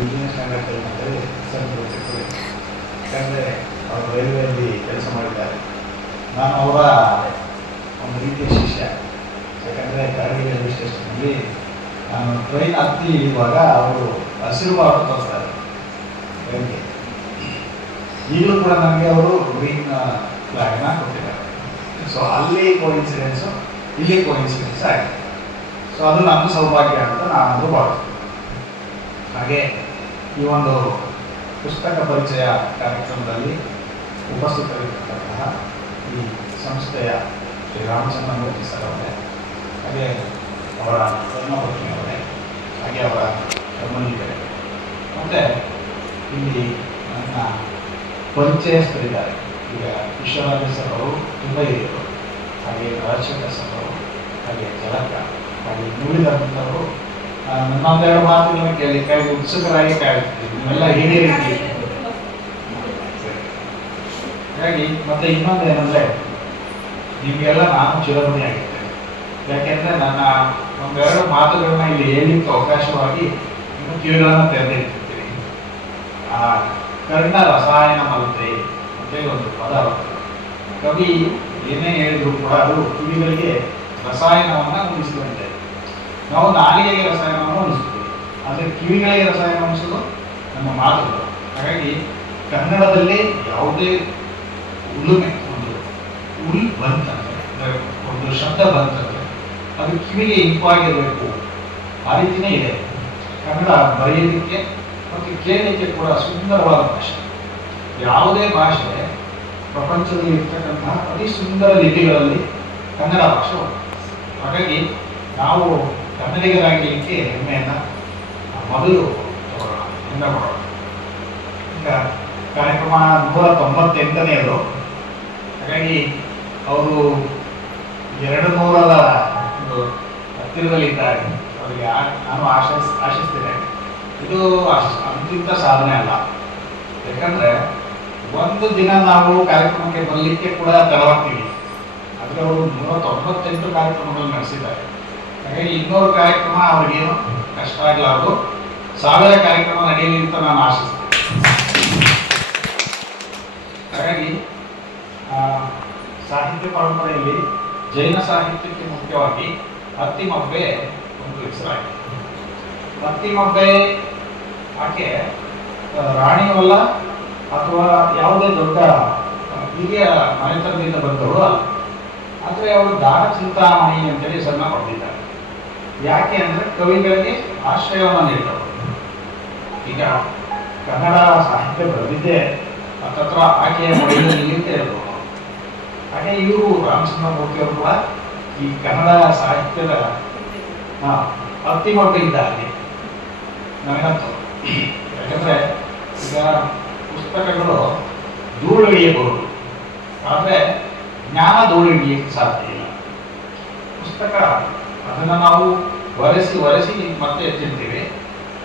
Engineer standard ಅಂತೇಳಿ sir ಯಾಕಂದರೆ ಅವರು ರೈಲ್ವೆಯಲ್ಲಿ ಕೆಲಸ ಮಾಡಿದ್ದಾರೆ. ನಾನು ಅವರ ಒಂದು ರೀತಿಯ ಶಿಷ್ಯ. ಯಾಕಂದರೆ ಕರಡಿ ರೈಲ್ವೆ ಸ್ಟೇಷನಲ್ಲಿ ನಾನು ಟ್ರೈನ್ ಹತ್ತಿ ಇಳಿಯುವಾಗ ಅವರು ಹಸಿರು ಬಾವುಟ ತೋರಿಸ್ತಾರೆ ಟ್ರೈನ್ಗೆ. ಈಗಲೂ ಕೂಡ ನನಗೆ ಅವರು ಗ್ರೀನ್ ಫ್ಲಾಗ್ನ ಕೊಟ್ಟಿದ್ದಾರೆ. ಸೊ ಅಲ್ಲಿ ಕೋಇನ್ಸಿಡೆನ್ಸು, ಇಲ್ಲಿ ಕೋಇನ್ಸಿಡೆನ್ಸ್ ಆಗಿದೆ. ಸೊ ಅದು ನನ್ನ ಸೌಭಾಗ್ಯ ಅಂತ ನಾನು ಭಾವಿಸ್ತೀನಿ. ಹಾಗೆ ಈ ಒಂದು ಪುಸ್ತಕ ಪರಿಚಯ ಕಾರ್ಯಕ್ರಮದಲ್ಲಿ ಉಪಸ್ಥಿತರಿರ್ತಕ್ಕಂತಹ ಈ ಸಂಸ್ಥೆಯ ಶ್ರೀ ರಾಮಚಂದ್ರ ಮೂರ್ತಿ ಸರ್ ಅವರೇ, ಹಾಗೆ ಅವರ ಧರ್ಮಪತ್ನಿಯವರೇ, ಹಾಗೆ ಅವರ ಸಂಬಂಧಿಕರೇ, ಮತ್ತು ಇಲ್ಲಿ ನನ್ನ ಪರಿಚಯಸ್ಥರಿದ್ದಾರೆ. ಈಗ ವಿಶ್ವರಾಜ ಸರ್ ಅವರು ತುಂಬ ಹಿರಿಯರು, ಹಾಗೆ ರಾಜಶೇಖರ್ ಸರ್ ಅವರು, ಹಾಗೆ ಜಲಕ, ಹಾಗೆ ನುಡಿದಂಥವರು ನನ್ನೊಂದೆರಡು ಮಾತುಗಳನ್ನು ಕೇಳಿ ಉತ್ಸುಕರಾಗಿ ಕಾಯುತ್ತೀವಿ. ನೀವೆಲ್ಲ ಹಿರಿಯರಿಗೆ ಹಾಗಾಗಿ ಮತ್ತೆ ಇನ್ನೊಂದು ಏನಂದರೆ, ನಿಮಗೆಲ್ಲ ನಾನು ಚಿರಋಣಿಯಾಗಿದ್ದೇನೆ. ಯಾಕೆಂದರೆ ನನ್ನ ಒಂದೆರಡು ಮಾತುಗಳನ್ನ ಇಲ್ಲಿ ಹೇಳಲಿಕ್ಕೆ ಅವಕಾಶವಾಗಿ ಇನ್ನು ಕಿವಿಗಳನ್ನು ತೆರೆದಿರ್ತಿರ್ತೀವಿ. ಕರ್ಣ ರಸಾಯನ ಮಲ್ತೆ ಅಂತೇಳಿ ಒಂದು ಪದ ಬರ್ತದೆ. ಕವಿ ಏನೇ ಹೇಳಿದ್ರು ಕೂಡ ಅದು ಕಿವಿಗಳಿಗೆ ರಸಾಯನವನ್ನು ಉಳಿಸುವಂತೆ. ನಾವು ನಾಲಿಗೆಗೆ ರಸಾಯನವನ್ನು ಉಳಿಸ್ತೀವಿ, ಆದರೆ ಕಿವಿಗಳಿಗೆ ರಸಾಯನ ಉಳಿಸೋದು ನಮ್ಮ ಮಾತುಗಳು. ಹಾಗಾಗಿ ಕನ್ನಡದಲ್ಲಿ ಯಾವುದೇ ಉಳುಮೆ ಉಳಿ ಬಂತಂದರೆ, ಒಂದು ಶಬ್ದ ಬಂತಂದರೆ ಅದು ಕಿವಿಗೆ ಇಂಪಾಗಿರಬೇಕು. ಆ ರೀತಿಯೇ ಇದೆ ಕನ್ನಡ. ಬರೆಯೋದಕ್ಕೆ ಮತ್ತು ಕೇಳಲಿಕ್ಕೆ ಕೂಡ ಸುಂದರವಾದ ಭಾಷೆ. ಯಾವುದೇ ಭಾಷೆ ಪ್ರಪಂಚದಲ್ಲಿ ಇರ್ತಕ್ಕಂತಹ ಅತಿ ಸುಂದರ ಲಿಪಿಗಳಲ್ಲಿ ಕನ್ನಡ ಭಾಷೆ ಉಂಟು. ಹಾಗಾಗಿ ನಾವು ಕನ್ನಡಿಗರಾಗಲಿಕ್ಕೆ ಹೆಮ್ಮೆಯನ್ನು ಮೊದಲು ಹೆಮ್ಮೆ ಮಾಡೋಣ. ಈಗ ಕಾರ್ಯಕ್ರಮ 198ನೇದು. ಹಾಗಾಗಿ ಅವರು 200ರ ಒಂದು ಹತ್ತಿರದಲ್ಲಿದ್ದಾರೆ. ಅವರಿಗೆ ನಾನು ಆಶಿಸ್ತೇನೆ. ಇದು ಅಂತಿಂತ ಸಾಧನೆ ಅಲ್ಲ. ಯಾಕಂದರೆ ಒಂದು ದಿನ ನಾವು ಕಾರ್ಯಕ್ರಮಕ್ಕೆ ಬರಲಿಕ್ಕೆ ಕೂಡ ತಡವಾಗ್ತೀವಿ. ಆದರೆ ಅವರು 198 ಕಾರ್ಯಕ್ರಮಗಳನ್ನು ನಡೆಸಿದ್ದಾರೆ. ಹಾಗಾಗಿ 200 ಕಾರ್ಯಕ್ರಮ ಅವ್ರಿಗೇನು ಕಷ್ಟ ಆಗಲಾರದು. 1000 ಕಾರ್ಯಕ್ರಮ ನಡೆಯಲಿ ಅಂತ ನಾನು ಆಶಿಸ್ತೇನೆ. ಹಾಗಾಗಿ ಸಾಹಿತ್ಯ ಪರಂಪರೆಯಲ್ಲಿ ಜೈನ ಸಾಹಿತ್ಯಕ್ಕೆ ಮುಖ್ಯವಾಗಿ ಅತ್ತಿಮಬ್ಬೆ ಒಂದು ಹೆಸರಾಗಿದೆ. ಅತ್ತಿಮಬ್ಬೆ ಆಕೆ ರಾಣಿಯವಲ್ಲ ಅಥವಾ ಯಾವುದೇ ದೊಡ್ಡ ಹಿರಿಯ ಮನೆತನದಿಂದ ಬಂದವಳು ಅಲ್ಲ. ಆದರೆ ಅವರು ದಾನ ಚಿಂತಾಮಣಿ ಅಂತೇಳಿ ಹೆಸರನ್ನ ಪಡೆದಿದ್ದಾರೆ. ಯಾಕೆ ಅಂದರೆ ಕವಿಗಳಿಗೆ ಆಶ್ರಯವನ್ನು ನೀಡಿದವರು. ಈಗ ಕನ್ನಡ ಸಾಹಿತ್ಯ ಬರೆದಿದ್ದೇ ಹತ್ತತ್ರ ಆಕೆಯ ಮಡಿಯಲ್ಲಿ ನಿಂತೇ ಇರಬಹುದು. ಹಾಗೆ ಇವರು ರಾಮಚಂದ್ರ ಮೂರ್ತಿಯವರು ಕೂಡ ಈ ಕನ್ನಡ ಸಾಹಿತ್ಯದ ಅತ್ತಿಮಬ್ಬೆ ಇದ್ದಾರೆ ನನಗಂತೂ. ಯಾಕಂದರೆ ಈಗ ಪುಸ್ತಕಗಳು ಧೂಳು ಹಿಡಿಯಬಹುದು, ಆದರೆ ಜ್ಞಾನ ಧೂಳು ಹಿಡಿಯಕ್ಕೆ ಸಾಧ್ಯ ಇಲ್ಲ. ಪುಸ್ತಕ ಅದನ್ನು ನಾವು ಒರೆಸಿ ಮತ್ತೆ ಎತ್ತಿರ್ತೀವಿ.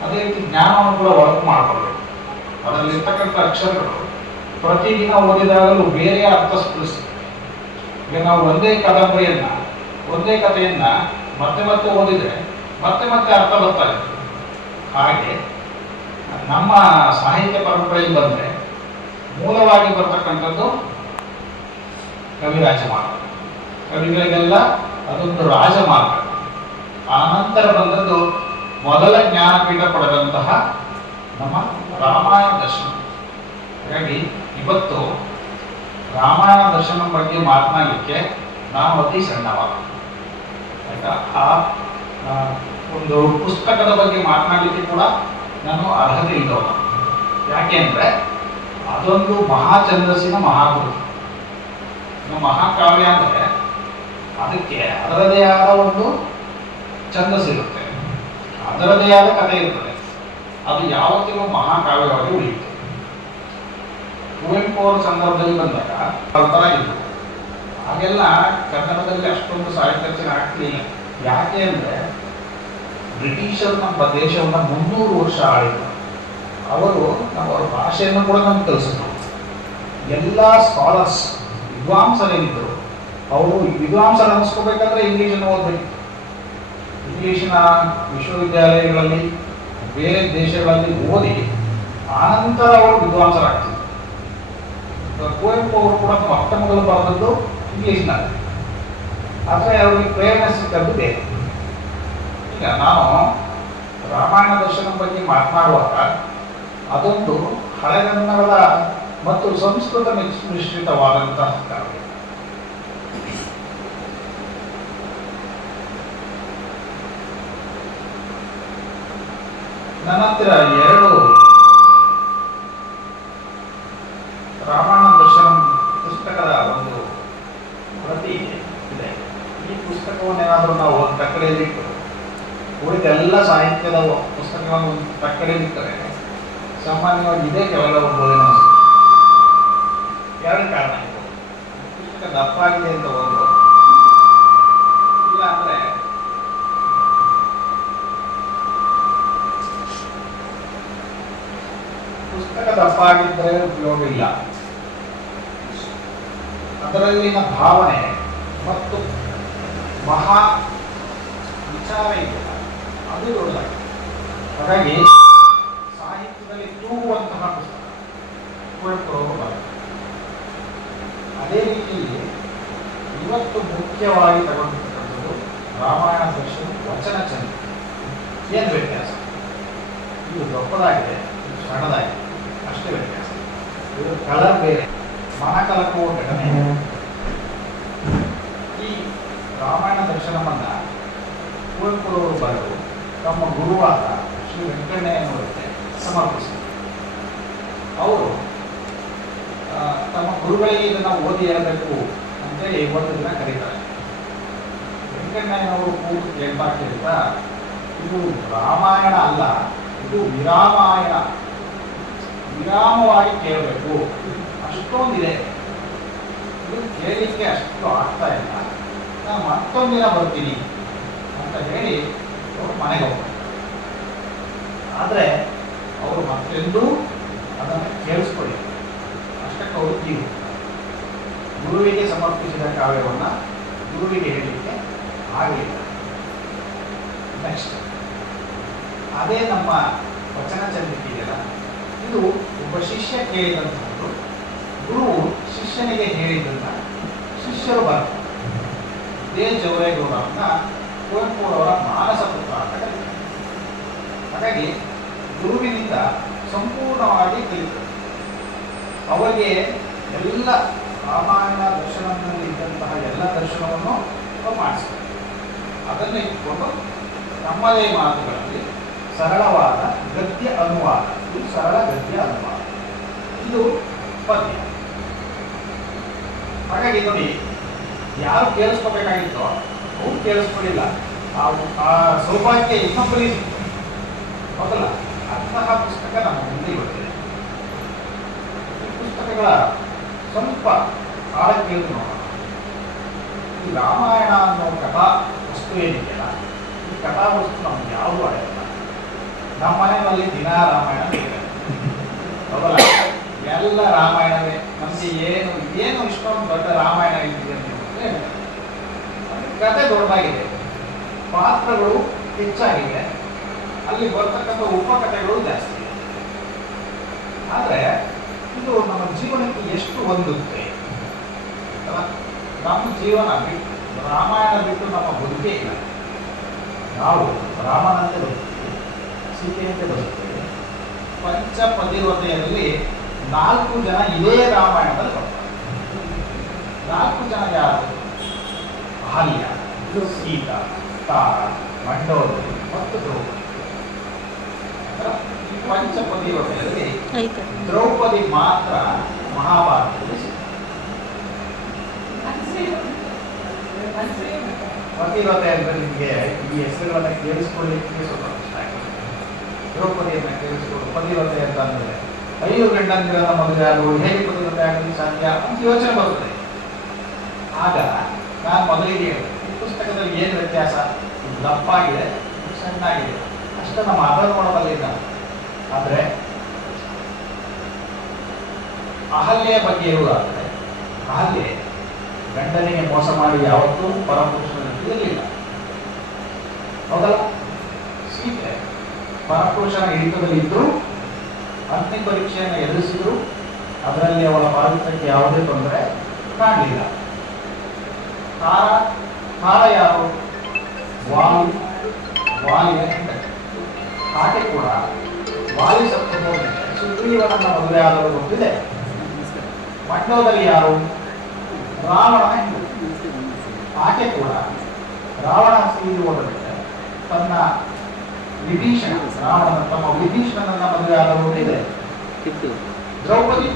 ಅದೇ ರೀತಿ ಜ್ಞಾನವನ್ನು ಕೂಡ ಒಳಗೆ ಮಾಡಿಕೊಳ್ಬೇಕು. ಅದರಲ್ಲಿರ್ತಕ್ಕಂಥ ಅಕ್ಷರಗಳು ಪ್ರತಿದಿನ ಓದಿದಾಗಲೂ ಬೇರೆ ಅರ್ಥ ಸ್ಫುರಿಸ್ತದೆ. ಈಗ ನಾವು ಒಂದೇ ಕಾದಂಬರಿಯನ್ನು, ಒಂದೇ ಕಥೆಯನ್ನು ಮತ್ತೆ ಮತ್ತೆ ಓದಿದರೆ ಮತ್ತೆ ಮತ್ತೆ ಅರ್ಥ ಬರ್ತಾ ಇದೆ. ಹಾಗೆ ನಮ್ಮ ಸಾಹಿತ್ಯ ಪರಂಪರೆಯಲ್ಲಿ ಬಂದರೆ ಮೂಲವಾಗಿ ಬರ್ತಕ್ಕಂಥದ್ದು ಕವಿರಾಜಮಾರ್ಗ. ಕವಿಗಳಿಗೆಲ್ಲ ಅದೊಂದು ರಾಜಮಾರ್ಗ. ಆನಂತರ ಬಂದದ್ದು ಮೊದಲ ಜ್ಞಾನಪೀಠ ಪಡೆದಂತಹ ನಮ್ಮ ರಾಮಾಯಣ ದರ್ಶನ. ಹಾಗಾಗಿ ಇವತ್ತು ರಾಮಾಯಣ ದರ್ಶನ ಬಗ್ಗೆ ಮಾತನಾಡಲಿಕ್ಕೆ ನಾವು ಅತಿ ಸಣ್ಣವಾಗ. ಆಯಿತಾ? ಆ ಒಂದು ಪುಸ್ತಕದ ಬಗ್ಗೆ ಮಾತನಾಡಲಿಕ್ಕೆ ಕೂಡ ನಾನು ಅರ್ಹತೆ ಇದ್ದವನು. ಯಾಕೆ ಅಂದರೆ ಅದೊಂದು ಮಹಾಛಂದಸ್ಸಿನ ಮಹಾಕೃತಿ. ಮಹಾಕಾವ್ಯ ಅಂದರೆ ಅದಕ್ಕೆ ಅದರದೇ ಆದ ಒಂದು ಛಂದಸ್ಸಿರುತ್ತೆ, ಅದರದೇ ಆದ ಕಥೆ ಇರ್ತದೆ. ಅದು ಯಾವತ್ತಿಗೂ ಮಹಾಕಾವ್ಯವಾಗಿ ಉಳಿಯುತ್ತೆ. ಕುವೆಂಪು ಅವರ ಸಂದರ್ಭದಲ್ಲಿ ಬಂದಾಗ ಥರ ಇತ್ತು. ಹಾಗೆಲ್ಲ ಕನ್ನಡದಲ್ಲಿ ಅಷ್ಟೊಂದು ಸಾಹಿತ್ಯ ರಚನೆ ಆಗ್ತಿಲ್ಲ. ಯಾಕೆ ಅಂದರೆ ಬ್ರಿಟಿಷರು ನಮ್ಮ ದೇಶವನ್ನು 300 ವರ್ಷ ಆಳಿದ್ರು. ಅವರು ಅವರ ಭಾಷೆಯನ್ನು ಕೂಡ ನಮ್ಗೆ ಕಲಿಸಿದ್ರು. ಎಲ್ಲ ಸ್ಕಾಲರ್ಸ್, ವಿದ್ವಾಂಸರೇನಿದ್ದರು, ಅವರು ವಿದ್ವಾಂಸರು ಅನ್ನಿಸ್ಕೋಬೇಕಂದ್ರೆ ಇಂಗ್ಲೀಷನ್ನು ಓದಬೇಕು. ಇಂಗ್ಲೀಷಿನ ವಿಶ್ವವಿದ್ಯಾಲಯಗಳಲ್ಲಿ ಬೇರೆ ದೇಶಗಳಲ್ಲಿ ಓದಿ ಆನಂತರ ಅವರು ವಿದ್ವಾಂಸರಾಗ್ತಿದ್ರು. ಕುವೆಂಪು ಅವರು ಕೂಡ ಮೊಟ್ಟ ಮೊದಲು ಬರೆದದ್ದು ಇಂಗ್ಲಿಷ್ನಲ್ಲಿ, ಆದರೆ ಅವರಿಗೆ ಪ್ರೇರಣೆ ಸಿಕ್ಕದ್ದು ಬೇರೆ. ಈಗ ನಾನು ರಾಮಾಯಣ ದರ್ಶನ ಬಗ್ಗೆ ಮಾತನಾಡುವಾಗ ಅದೊಂದು ಹಳೆಗನ್ನಡದ ಮತ್ತು ಸಂಸ್ಕೃತ ಮಿಶ್ರಿತವಾದಂತಹ ಕಾವ್ಯ. ನನ್ನ ಹತ್ತಿರ 2 ರಾಮಾಯಣ ದರ್ಶನ ಪುಸ್ತಕದ ಒಂದು ಪ್ರತಿ ಇದೆ. ಈ ಪುಸ್ತಕವನ್ನೇನಾದರೂ ನಾವು ತಕ್ಕಡಿಯಲ್ಲಿಟ್ಟು ಉಳಿದೆಲ್ಲ ಸಾಹಿತ್ಯದ ಪುಸ್ತಕಗಳನ್ನು ತಕ್ಕಡಿಯಲ್ಲಿಟ್ಟರೆ ಸಾಮಾನ್ಯವಾಗಿ ಇದೇ ಕೆಳಗೆ ಹೋಗ್ಬೋದೇನೋ ಅನಿಸುತ್ತೆ. 2 ಕಾರಣ ಇದೆ. ಪುಸ್ತಕ ದಪ್ಪಾಗಿದೆ ಅಂತ ಒಂದು, ಇಲ್ಲ ಅಂದ್ರೆ ಪುಸ್ತಕ ದಪ್ಪಾಗಿದ್ದರೆ ಉಪಯೋಗ ಇಲ್ಲ. ಅದರಲ್ಲಿನ ಭಾವನೆ ಮತ್ತು ಮಹಾ ವಿಚಾರ ಇದೆಯಲ್ಲ, ಅದು ದೊಡ್ಡದಾಗಿದೆ. ಹಾಗಾಗಿ ಸಾಹಿತ್ಯದಲ್ಲಿ ತೂಗುವಂತಹ ಪುಸ್ತಕ ಕುವೆಂಪು ಬರುತ್ತೆ. ಅದೇ ರೀತಿಯಲ್ಲಿ ಇವತ್ತು ಮುಖ್ಯವಾಗಿ ತಗೊಂಡಿರ್ತಕ್ಕಂಥದ್ದು ರಾಮಾಯಣ ದರ್ಶನ ವಚನ ಚಂದ್ರ. ಏನು ವ್ಯತ್ಯಾಸ? ಇದು ದೊಡ್ಡದಾಗಿದೆ, ಇದು ಸಣ್ಣದಾಗಿದೆ, ಅಷ್ಟೇ ವ್ಯತ್ಯಾಸ. ಇದು ಕಲರ್ ಬೇರೆ, ಮನಕಲಕುವ ಘಟನೆ. ಈ ರಾಮಾಯಣ ದರ್ಶನವನ್ನ ಕುವೆಂಪುರವರು ಬರೆದು ತಮ್ಮ ಗುರುವಾದ ಶ್ರೀ ವೆಂಕಣ್ಣಯ್ಯನವರಿಗೆ ಸಮರ್ಪಿಸಿದರು. ಅವರು ತಮ್ಮ ಗುರುಗಳಿಗೆ ಇದನ್ನು ಓದಿ ಹೇಳಬೇಕು ಅಂತೇಳಿ ಒಂದು ದಿನ ಕರೀತಾರೆ. ವೆಂಕಣ್ಣಯ್ಯನವರು ಕೂತು ಕೇಳ್ತಾ ಇದು ರಾಮಾಯಣ ಅಲ್ಲ, ಇದು ವಿರಾಮಾಯಣ, ವಿರಾಮವಾಗಿ ಕೇಳಬೇಕು, ಅಷ್ಟೊಂದಿದೆ, ಇದು ಕೇಳಲಿಕ್ಕೆ ಅಷ್ಟು ಆಗ್ತಾ ಇಲ್ಲ, ನಾನು ಮತ್ತೊಂದಿನ ಬರ್ತೀನಿ ಅಂತ ಹೇಳಿ ಅವರು ಮನೆಗೆ ಹೋಗ್ತಾರೆ. ಆದರೆ ಅವರು ಮತ್ತೆಂದೂ ಅದನ್ನು ಕೇಳಿಸ್ಕೊಳ್ಳಿ, ಅಷ್ಟಕ್ಕೆ ಅವರು ತೀರು. ಗುರುವಿಗೆ ಸಮರ್ಪಿಸಿದ ಕಾವ್ಯವನ್ನು ಗುರುವಿಗೆ ಹೇಳಲಿಕ್ಕೆ ಆಗಲಿಲ್ಲ. ನೆಕ್ಸ್ಟ್ ಅದೇ ನಮ್ಮ ವಚನ ಚಂದ್ರಿಕೆ ಇದೆಯಲ್ಲ, ಇದು ಒಬ್ಬ ಶಿಷ್ಯ ಕೇಳಿದಂಥದ್ದು, ಗುರು ಶಿಷ್ಯನಿಗೆ ಹೇಳಿದ್ದನ್ನ ಶಿಷ್ಯರು ಬರ್ತಾರೆ. ದೇ ಜವರೇಗೌಡರನ್ನ ಕುವೆಂಪುರವರ ಮಾನಸ ಪುತ್ರ ಅಂತ ಕರೀತಾರೆ. ಹಾಗಾಗಿ ಗುರುವಿನಿಂದ ಸಂಪೂರ್ಣವಾಗಿ ಕಲಿತರು. ಅವರಿಗೆ ಎಲ್ಲ ರಾಮಾಯಣ ದರ್ಶನದಲ್ಲಿ ಇದ್ದಂತಹ ಎಲ್ಲ ದರ್ಶನವನ್ನು ಮಾಡಿಸ್ತಾರೆ. ಅದನ್ನು ಇಟ್ಕೊಂಡು ನಮ್ಮದೇ ಮಾತುಗಳಲ್ಲಿ ಸರಳವಾದ ಗದ್ಯ ಅನುವಾದ, ಇದು ಸರಳ ಗದ್ಯ ಅನುವಾದ, ಇದು ಪದ್ಯ. ಹಾಗಾಗಿ ನೋಡಿ, ಯಾರು ಕೇಳಿಸ್ಕೋಬೇಕಾಗಿತ್ತೋ ಅವ್ರು ಕೇಳಿಸ್ಕೊಳ್ಳಿಲ್ಲ. ಆ ಸೌಭಾಗ್ಯ ಇನ್ನೊಬ್ಬರಿಗೆ ಸಿಕ್ತು, ಹೌದಲ್ಲ? ಅಂತಹ ಪುಸ್ತಕ ನಮ್ಮ ಮುಂದೆ ಇವತ್ತಿದೆ. ಈ ಪುಸ್ತಕಗಳ ಸ್ವಲ್ಪ ಆಳಕ್ಕೆ ಇಳಿದು ನೋಡೋಣ. ಈ ರಾಮಾಯಣ ಅನ್ನೋ ಕಥಾ ವಸ್ತು ಏನಿದೆಯಲ್ಲ, ಈ ಕಥಾ ವಸ್ತು ನಮ್ಗೆ ಯಾವುದೂ ಅಡೆಯಲ್ಲ. ನಮ್ಮ ಮನೆಯಲ್ಲಿ ದಿನ ರಾಮಾಯಣ ಬೇಕು, ಹೌದಲ್ಲ? ಎಲ್ಲ ರಾಮಾಯಣವೇ. ನಮಗೆ ಏನು ಇಷ್ಟೊಂದು ದೊಡ್ಡ ರಾಮಾಯಣ ಇದೆ ಅಂತ ಕಥೆ ದೊಡ್ಡದಾಗಿದೆ, ಪಾತ್ರಗಳು ಹೆಚ್ಚಾಗಿದೆ, ಅಲ್ಲಿ ಬರ್ತಕ್ಕಂಥ ಉಪಕಥೆಗಳು ಜಾಸ್ತಿ ಇದೆ. ಆದರೆ ಇದು ನಮ್ಮ ಜೀವನಕ್ಕೆ ಎಷ್ಟು ಹೊಂದುತ್ತೆ? ನಮ್ಮ ಜೀವನ ಬಿಟ್ಟು, ರಾಮಾಯಣ ಬಿಟ್ಟು ನಮ್ಮ ಬದುಕೇ ಇಲ್ಲ. ನಾವು ರಾಮನಂತೆ ಬದುಕ್ತೀವಿ, ಸೀತೆಯಂತೆ ಬದುಕ್ತೀವಿ. ಪಂಚಪತಿವ್ರತೆಯಲ್ಲಿ 4 ಜನ ಇದೇ ರಾಮಾಯಣದಲ್ಲಿ ಬರ್ತಾರೆ. 4 ಜನ ಯಾರು? ಅಹಲ್ಯ, ಸೀತಾ, ತಾರ, ಮಂಡೋದರಿ ಮತ್ತು ದ್ರೌಪದಿ. ಈ ಪಂಚಪತಿವ್ರತೆಯಲ್ಲಿ ದ್ರೌಪದಿ ಮಾತ್ರ ಮಹಾಭಾರತದಲ್ಲಿ ಸಿಗ್ತಾರೆ. ಪತಿವ್ರತೆ ಅಂದರೆ ನಿಮಗೆ ಈ ಹೆಸರುಗಳನ್ನ ಕೇಳಿಸ್ಕೊಳ್ಳಿಕ್ಕೆ ಸ್ವಲ್ಪ ಕಷ್ಟ ಆಗಿದೆ. ದ್ರೌಪದಿಯನ್ನ ಕೇಳಿಸ್ಕೊಂಡು ಪತಿವ್ರತೆ ಅಂತ ಅಂದರೆ 5 ಗಂಡಂದಿರನ್ನ ಮದುವೆ ಆಗುವುದು, ಹೇಗೆ ಪತಿವ್ರತೆ ಆಗಲಿ ಸಾಧ್ಯ ಅಂತ ಯೋಚನೆ ಬರುತ್ತದೆ. ಆಗ ನಾನು ಮೊದಲಿಗೆ ಈ ಪುಸ್ತಕದಲ್ಲಿ ಏನು ವ್ಯತ್ಯಾಸ? ಇದು ದಪ್ಪಾಗಿದೆ, ಇದು ಸಣ್ಣಾಗಿದೆ, ಅಷ್ಟನ್ನು ಮಾತಾಡೋಣಬಲ್ಲಿದ್ದ. ಆದರೆ ಅಹಲ್ಯೆಯ ಬಗ್ಗೆ ಇರುವುದಾದರೆ, ಅಹಲ್ಯೆ ಗಂಡನಿಗೆ ಮೋಸ ಮಾಡಿ ಯಾವತ್ತೂ ಪರಪುರುಷನಲ್ಲಿ ಇರಲಿಲ್ಲ, ಹೌದಲ್ಲ? ಸೀತೆ ಪರಪುರುಷನ ಹಿಡಿತದಲ್ಲಿದ್ದರು, ಅಗ್ನಿ ಪರೀಕ್ಷೆಯನ್ನು ಎದುರಿಸಿದ್ರು. ಅದರಲ್ಲಿ ಅವಳ ಪಾವಿತ್ರ್ಯಕ್ಕೆ ಯಾವುದೇ ತೊಂದರೆ ಕಾಣಲಿಲ್ಲ. ತಾರ ಯಾರು? ವಾಲಿಯ ಹೆಂಡತಿ. ಆಕೆ ಕೂಡ ವಾಲಿ ಸತ್ತು ಹೋದರೆ ಸುಗ್ರೀವನನ್ನ ಮದುವೆ ಆದವರು ಗೊತ್ತಿದೆ. ಮಂಡೋದಲ್ಲಿ ಯಾರು? ರಾವಣನ ಹೆಂಡತಿ. ಆಕೆ ಕೂಡ ರಾವಣ ತೀರಿ ಹೋದ ಮೇಲೆ ತನ್ನ ವಿಭೀಷಣ, ರಾವಣನ ತಮ್ಮ ವಿಭೀಷಣನನ್ನ ಮದುವೆ ಆದವರು ಇದೆ. ದ್ರೌಪದಿ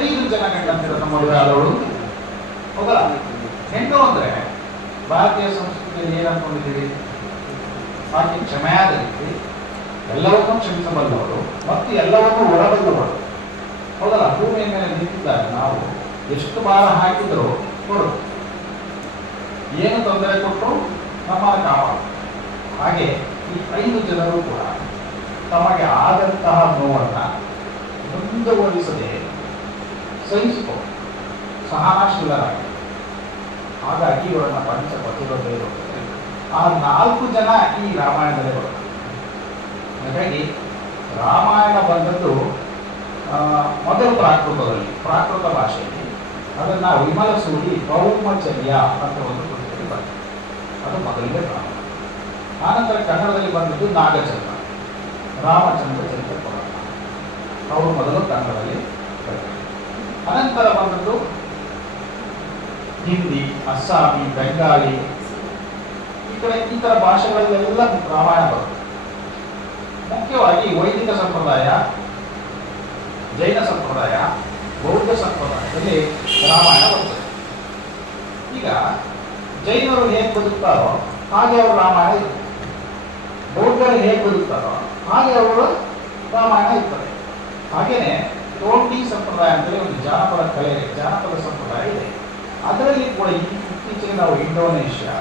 5 ಜನ ಗಂಡಂತಿರನ್ನ ಮದುವೆ ಆದವಳು. ಹೌದಾ? ಹೆಣ್ಣು ಅಂದ್ರೆ ಭಾರತೀಯ ಸಂಸ್ಕೃತಿಯಲ್ಲಿ ಏನಂತಂದಿದ್ದೀವಿ? ಆಕೆ ಕ್ಷಮೆಯಾದ ರೀತಿ, ಎಲ್ಲವನ್ನೂ ಕ್ಷಮಿಸಬಲ್ಲವರು ಮತ್ತು ಎಲ್ಲವನ್ನೂ ಹೊರಬಲ್ಲವರು. ಹೌದಲ್ಲ? ಭೂಮಿಯ ಮೇಲೆ ನಿಂತಿದ್ದಾಗ ನಾವು ಎಷ್ಟು ಭಾರ ಹಾಕಿದರೂ ಕೊಡು, ಏನು ತೊಂದರೆ ಕೊಟ್ಟರು ನಮ್ಮನ್ನು ಕಾಪಾಡು. ಹಾಗೆ ಈ 5 ಜನರು ಕೂಡ ತಮಗೆ ಆದಂತಹ ನೋವನ್ನು ಮುಂದುವರಿಸದೆ ಸಹಿಸಿಕೊ ಸಹನಾಶೀಲರಾಗಿ. ಹಾಗಾಗಿ ಇವರನ್ನ ಪಂಚಪತಿಗಳು ಇರುತ್ತದೆ. ಆ 4 ಜನ ಈ ರಾಮಾಯಣದಲ್ಲಿ ಬರುತ್ತದೆ. ಹಾಗಾಗಿ ರಾಮಾಯಣ ಬಂದದ್ದು ಮೊದಲು ಪ್ರಾಕೃತ ಭಾಷೆಯಲ್ಲಿ. ಅದನ್ನು ವಿಮಲ ಸೂರಿ ಬ್ರಹ್ಮಚರ್ಯ ಅಂತ ಒಂದು ಪುಸ್ತಕದಲ್ಲಿ ಬರ್ತದೆ. ಅದು ಮೊದಲಿಗೆ ರಾಮಾಯಣ. ಆನಂತರ ಕನ್ನಡದಲ್ಲಿ ಬಂದದ್ದು ನಾಗಚಂದ್ರ, ರಾಮಚಂದ್ರ ಚರಿತ ಪುರಾಣ. ಅವರು ಮೊದಲು ಕನ್ನಡದಲ್ಲಿ ಬರ್ತಾರೆ. ಅನಂತರ ಬಂದದ್ದು ಹಿಂದಿ, ಅಸ್ಸಾಮಿ, ಬೆಂಗಾಲಿ, ಈ ಥರ ಭಾಷೆಗಳಲ್ಲೆಲ್ಲ ರಾಮಾಯಣ ಬರುತ್ತೆ. ಮುಖ್ಯವಾಗಿ ವೈದಿಕ ಸಂಪ್ರದಾಯ, ಜೈನ ಸಂಪ್ರದಾಯ, ಬೌದ್ಧ ಸಂಪ್ರದಾಯದಲ್ಲಿ ರಾಮಾಯಣ ಬರ್ತದೆ. ಈಗ ಜೈನರು ಹೇಗೆ ಬದುಕ್ತಾರೋ ಹಾಗೆ ಅವರು ರಾಮಾಯಣ ಇರ್ತದೆ. ಬೌದ್ಧರು ಹೇಗೆ ಬದುಕ್ತಾರೋ ಹಾಗೆ ಅವರು ರಾಮಾಯಣ ಇರ್ತದೆ. ಹಾಗೇನೆ ಟೋಟಿ ಸಂಪ್ರದಾಯ ಅಂತೇಳಿ ಒಂದು ಜಾನಪದ ಸಂಪ್ರದಾಯ ಇದೆ. ಅದರಲ್ಲಿ ಕೂಡ ಇತ್ತೀಚೆಗೆ ನಾವು ಇಂಡೋನೇಷ್ಯಾ,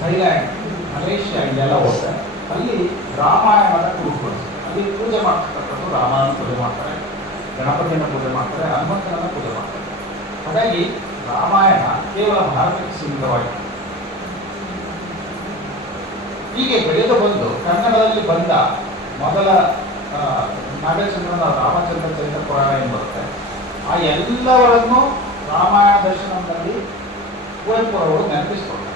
ಥೈಲ್ಯಾಂಡ್, ಮಲೇಷ್ಯಾ ಇಲ್ಲೆಲ್ಲ ಹೋದ್ರೆ ಅಲ್ಲಿ ರಾಮಾಯಣದ ಕುರುಹುಗಳು, ಅಲ್ಲಿ ಪೂಜೆ ಮಾಡ್ತಕ್ಕಂಥದ್ದು ರಾಮಾಯಣ ಪೂಜೆ ಮಾಡ್ತಾರೆ, ಗಣಪತಿಯನ್ನು ಪೂಜೆ ಮಾಡ್ತಾರೆ, ಹನುಮಂತನನ್ನ ಪೂಜೆ ಮಾಡ್ತಾರೆ. ಹಾಗಾಗಿ ರಾಮಾಯಣ ಕೇವಲ ಭಾರತಕ್ಕೆ ಸೀಮಿತವಾಗಿದೆ. ಹೀಗೆ ಬೆಳೆದು ಬಂದು ಕನ್ನಡದಲ್ಲಿ ಬಂದ ಮೊದಲ ನಾಗಚಂದ್ರನ ರಾಮಚಂದ್ರ ಚರಿತ ಪುರಾಣ ಏನು ಬರುತ್ತೆ, ಆ ಎಲ್ಲವರನ್ನು ರಾಮಾಯಣ ದರ್ಶನದಲ್ಲಿ ಕುವೆಂಪು ಅವರು ನೆನಪಿಸ್ಕೊಳ್ತಾರೆ.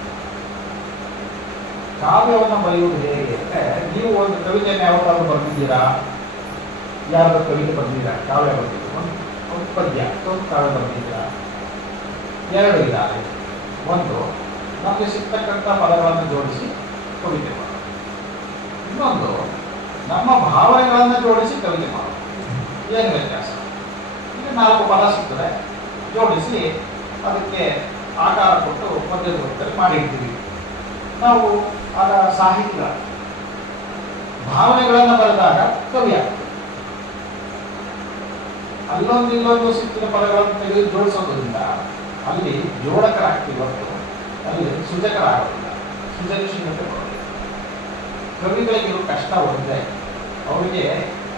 ಕಾವ್ಯವನ್ನು ಬರೆಯುವುದು ಹೇಗೆ ಅಂದರೆ, ನೀವು ಒಂದು ಕವಿತೆಯನ್ನು ಯಾವತ್ತಾದ್ರೂ ಬರೆದಿದ್ದೀರಾ? ಯಾರಾದ್ರೂ ಕವಿತೆ ಬರೆದಿದ್ದೀರಾ? ಕಾವ್ಯ ಬರೆದಿದ್ದೀರಾ? ಒಂದು ಪದ್ಯ ಒಂದು ಕಾವ್ಯ ಬರೆದಿದ್ದೀರಾ? 2 ಇದ್ದಾರೆ. ಒಂದು ನಮಗೆ ಸಿಗ್ತಕ್ಕಂಥ ಪದಗಳನ್ನು ಜೋಡಿಸಿ ಕವಿತೆ ಮಾಡೋದು, ಇನ್ನೊಂದು ನಮ್ಮ ಭಾವನೆಗಳನ್ನು ಜೋಡಿಸಿ ಕವಿತೆ ಮಾಡೋದು. ಏನು ವ್ಯತ್ಯಾಸ? ಈಗ 4 ಪದ ಸಿಗ್ತದೆ, ಜೋಡಿಸಿ ಅದಕ್ಕೆ ಆಕಾರ ಕೊಟ್ಟು ಪದ್ಯದ ರೂಪದಲ್ಲಿ ಮಾಡಿರ್ತೀವಿ ನಾವು. ಆಗ ಸಾಹಿತ್ಯ ಭಾವನೆಗಳನ್ನು ಬರೆದಾಗ ಕವಿ ಆಗ್ತದೆ. ಅಲ್ಲೊಂದು ಇಲ್ಲೊಂದು ಸಿಕ್ಕಿದ ಪದಗಳನ್ನು ತೆಗೆದು ಜೋಡಿಸೋದ್ರಿಂದ ಅಲ್ಲಿ ಜೋಡಕರಾಗ್ತೀವಿ ಹೊರತು ಅಲ್ಲಿ ಸೃಜಕರಾಗೋದಿಲ್ಲ, ಸೃಜನಶೀಲತೆ ಬರೋದಿಲ್ಲ. ಕವಿಗಳಿಗೆ ಇರೋ ಕಷ್ಟ ಒಂದೇ, ಅವರಿಗೆ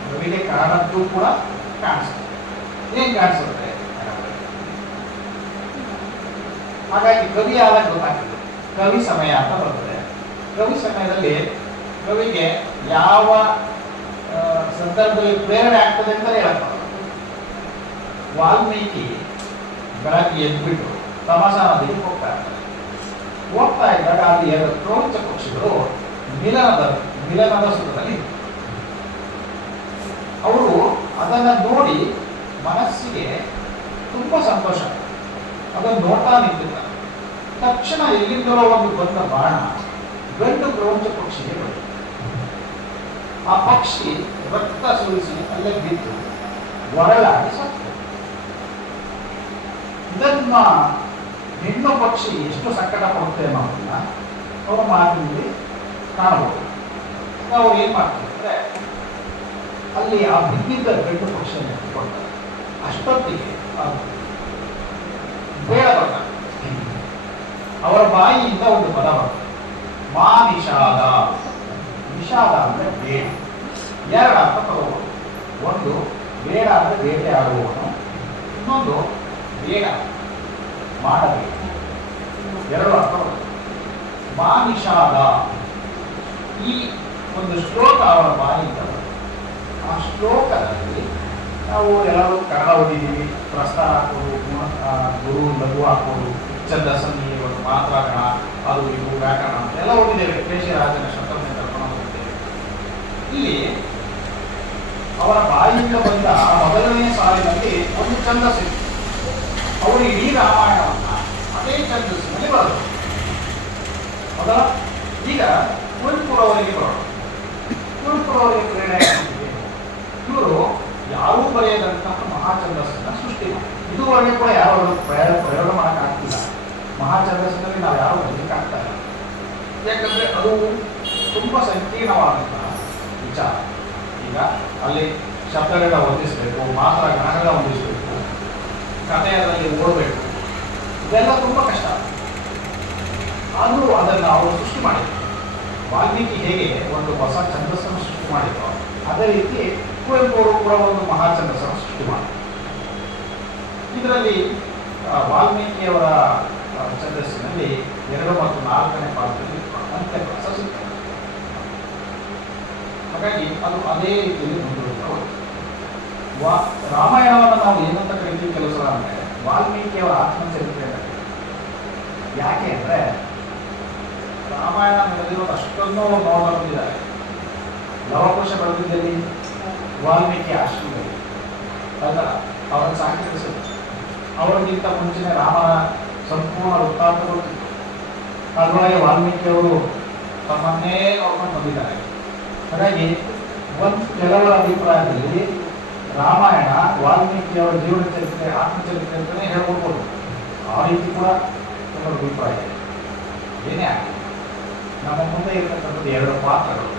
ಕವಿಗೆ ಕಾರಣದ್ದು ಕೂಡ ಕಾಣಿಸುತ್ತೆ. ಏನ್ ಕಾಣಿಸುತ್ತೆ? ಹಾಗಾಗಿ ಕವಿ ಆದಾಗ ಗೊತ್ತಾಗ್ತದೆ. ಕವಿ ಸಮಯ ಅಂತ ಬರ್ತದೆ. ಕವಿ ಸಮಯದಲ್ಲಿ ಕವಿಗೆ ಯಾವ ಸಂದರ್ಭದಲ್ಲಿ ಪ್ರೇರಣೆ ಆಗ್ತದೆ ಅಂತ ಹೇಳಕ್ಕಾಗಲ್ಲ. ವಾಲ್ಮೀಕಿ ಬೆಳಗ್ಗೆ ಎದ್ಬಿಟ್ಟು ತಮಸಾ ನದಿಗೆ ಹೋಗ್ತಾ ಇದ್ದಾಗ ಅಲ್ಲಿ 2 ಕ್ರೌಂಚ ಪಕ್ಷಿಗಳು ಮಿಲನದ ಸುಖದಲ್ಲಿ ಅವರು ಅದನ್ನು ನೋಡಿ ಮನಸ್ಸಿಗೆ ತುಂಬಾ ಸಂತೋಷ. ಅದನ್ನು ನೋಡ್ತಾ ನಿಂತಿದ್ದಾರೆ. ತಕ್ಷಣ ಎಲ್ಲಿಂದಲೋ ಒಂದು ಬಂದ ಬಾಣ ಗಂಡು ಕ್ರೌಂಚ ಪಕ್ಷಿಗೆ ಬಂತು. ಆ ಪಕ್ಷಿ ರಕ್ತ ಸುರಿಸಿ ಅಲ್ಲೇ ಬಿದ್ದು ಒರಳಾಗಿ ಸತ್ತು. ಇದನ್ನ ಹೆಣ್ಣು ಪಕ್ಷಿ ಎಷ್ಟು ಸಂಕಟ ಪಡುತ್ತೆ ಅನ್ನೋದನ್ನ ಅವರ ಮಾತಿನಲ್ಲಿ ಕಾಣಬಹುದು. ಅವ್ರು ಏನ್ ಮಾಡ್ತಾರೆ ಅಂದ್ರೆ, ಅಲ್ಲಿ ಆ ಬಿದ್ದಿದ್ದ ಗಂಡು ಪಕ್ಷಿಯನ್ನು ಎತ್ತಿಕೊಳ್ತಾರೆ. ಅಷ್ಟೊತ್ತಿಗೆ ಬೇಡ ಬರ್ತಾರೆ. ಅವರ ಬಾಯಿಯಿಂದ ಒಂದು ಪದ ಬರ್ತದೆ, ಮಾ ನಿಷಾದ. ನಿಷಾದ ಅಂದ್ರೆ ಬೇಡ. 2 ಅರ್ಥ ತಗೋಬಹುದು. ಒಂದು ಬೇಡ ಅಂದ್ರೆ ಬೇಟೆ ಆಡುವವನು, ಇನ್ನೊಂದು ಬೇಡ ಮಾಡಬೇಕು. 2 ಅರ್ಥ ಬರ್ತದೆ. ಮಾ ನಿಷಾದ. ಈ ಒಂದು ಶ್ಲೋಕ ಅವರ ಬಾಯಿಂದ ಆ ಶ್ಲೋಕದಲ್ಲಿ ನಾವು ಎಲ್ಲರೂ ಕನ್ನಡ ಓದಿದ್ದೀವಿ. ಪ್ರಸ್ತಾರ ಹಾಕೋದು, ಗುರು ಲಘು ಹಾಕೋದು, ಛಂದಸ್ಸಲ್ಲಿ ಒಂದು ಮಾತ್ರಾಗಣ, ಅದು ಇದು ವ್ಯಾಕರಣ ಅಂತ ಎಲ್ಲ ಓದಿದ್ದೇವೆ. ಕೇಶರಾಜನ ಶತಕವನ್ನು ಕರ್ಕೊಂಡು ಹೋಗಿದ್ದೇವೆ. ಇಲ್ಲಿ ಅವರ ಬಾಯಿಂದ ಬಂದ ಮೊದಲನೇ ಸಾಲಿನಲ್ಲಿ ಒಂದು ಛಂದಸ್ಸು. ಅವರು ಇಡೀ ರಾಮಾಯಣವನ್ನ ಅದೇ ಛಂದಸ್ಸಿನಲ್ಲಿ ಬರೋದು ಮೊದಲ. ಈಗ ಕುವೆಂಪುರವರಿಗೆ ಬರೋಣ. ಕುವೆಂಪುರವರಿಗೆ ಪ್ರೇರಣೆ ಇವರು ಯಾರೂ ಬರೆಯದಂತಹ ಮಹಾಛಂದಸ್ಸನ್ನ ಸೃಷ್ಟಿ ಮಾಡಿ ಇದುವರೆಗೆ ಕೂಡ ಯಾರು ಪ್ರಯೋಗ ಮಾಡೋಕ್ಕಾಗ್ತಿಲ್ಲ. ಮಹಾಛಂದಸ್ಸಿನಲ್ಲಿ ನಾವು ಯಾರು ಬರೀಲಿಕ್ಕಾಗ್ತಾ ಇಲ್ಲ. ಯಾಕಂದ್ರೆ ಅದು ತುಂಬಾ ಸಂಕೀರ್ಣವಾದಂತಹ ವಿಚಾರ. ಈಗ ಅಲ್ಲಿ ಶಬ್ದಗಳನ್ನ ಹೊಂದಿಸಬೇಕು, ಮಾತ್ರ ಗಣಗಳನ್ನ ಹೊಂದಿಸಬೇಕು, ಕಥೆಯಲ್ಲಿ ಓಡಬೇಕು, ಇದೆಲ್ಲ ತುಂಬಾ ಕಷ್ಟ. ಆದರೂ ಅದನ್ನು ಅವರು ಸೃಷ್ಟಿ ಮಾಡಿದ್ರು. ವಾಲ್ಮೀಕಿ ಹೇಗೆ ಒಂದು ಹೊಸ ಛಂದಸ್ಸನ್ನು ಸೃಷ್ಟಿ ಮಾಡಿದ್ರು, ಅದೇ ರೀತಿ ಕುವೆಂಪು ಅವರು ಕೂಡ ಒಂದು ಮಹಾಛಂದಸ್ಸನ್ನು ಸೃಷ್ಟಿ ಮಾಡಿದ್ರು. ಇದರಲ್ಲಿ ವಾಲ್ಮೀಕಿಯವರ ಛಂದಸ್ಸಿನಲ್ಲಿ 2 ಮತ್ತು 4ನೇ ಪಾದದಲ್ಲಿ ಅಂತ್ಯಪ್ರಾಸ ಸಿಗ್ತದೆ. ಹಾಗಾಗಿ ಅದು ಅದೇ ರೀತಿಯಲ್ಲಿ ಮುಂದುವರಿತಾ ಹೋಗುತ್ತೆ. ರಾಮಾಯಣವನ್ನು ನಾವು ಏನಂತ ಕರಿತೀವಿ ಕೆಲವು ಸಲ ಅಂದರೆ ವಾಲ್ಮೀಕಿಯವರ ಆತ್ಮಚರಿತ್ರೆ ಅಂತ ಕರಿತೀವಿ. ಯಾಕೆ ಅಂದರೆ ರಾಮಾಯಣ ನಡೆದಿರೋದು ಅಷ್ಟೊಂದು ನೋಡಿದ್ದಾರೆ. ಲವಕುಶ ಬೆಳೆದಿದ್ದಲ್ಲಿ ವಾಲ್ಮೀಕಿ ಆಶ್ರಮದಲ್ಲಿ ಅಲ್ಲ, ಅವರನ್ನು ಸಾಕಿರಿಸಿದ್ರು. ಅವರಿಗಿಂತ ಮುಂಚೆನೇ ರಾಮನ ಸಂಪೂರ್ಣ ವೃತ್ತಾಂತ ಗೊತ್ತಿತ್ತು. ಅದರೊಳಗೆ ವಾಲ್ಮೀಕಿಯವರು ತಮ್ಮನ್ನೇ ನೋಡ್ಕೊಂಡು ಬಂದಿದ್ದಾರೆ. ಹಾಗಾಗಿ ಕೆಲವರ ಅಭಿಪ್ರಾಯದಲ್ಲಿ ರಾಮಾಯಣ ವಾಲ್ಮೀಕಿಯವರ ಜೀವನ ಚರಿತ್ರೆ, ಆತ್ಮಚರಿತ್ರೆ ಅಂತಲೇ ಹೇಳ್ಕೊಳ್ಬೋದು. ಆ ರೀತಿ ಕೂಡ ಕೆಲವರ ಅಭಿಪ್ರಾಯ ಇದೆ. ಏನೇ ಆಗಲಿ, ನಮ್ಮ ಮುಂದೆ ಇರತಕ್ಕಂಥದ್ದು 2 ಪಾತ್ರಗಳು.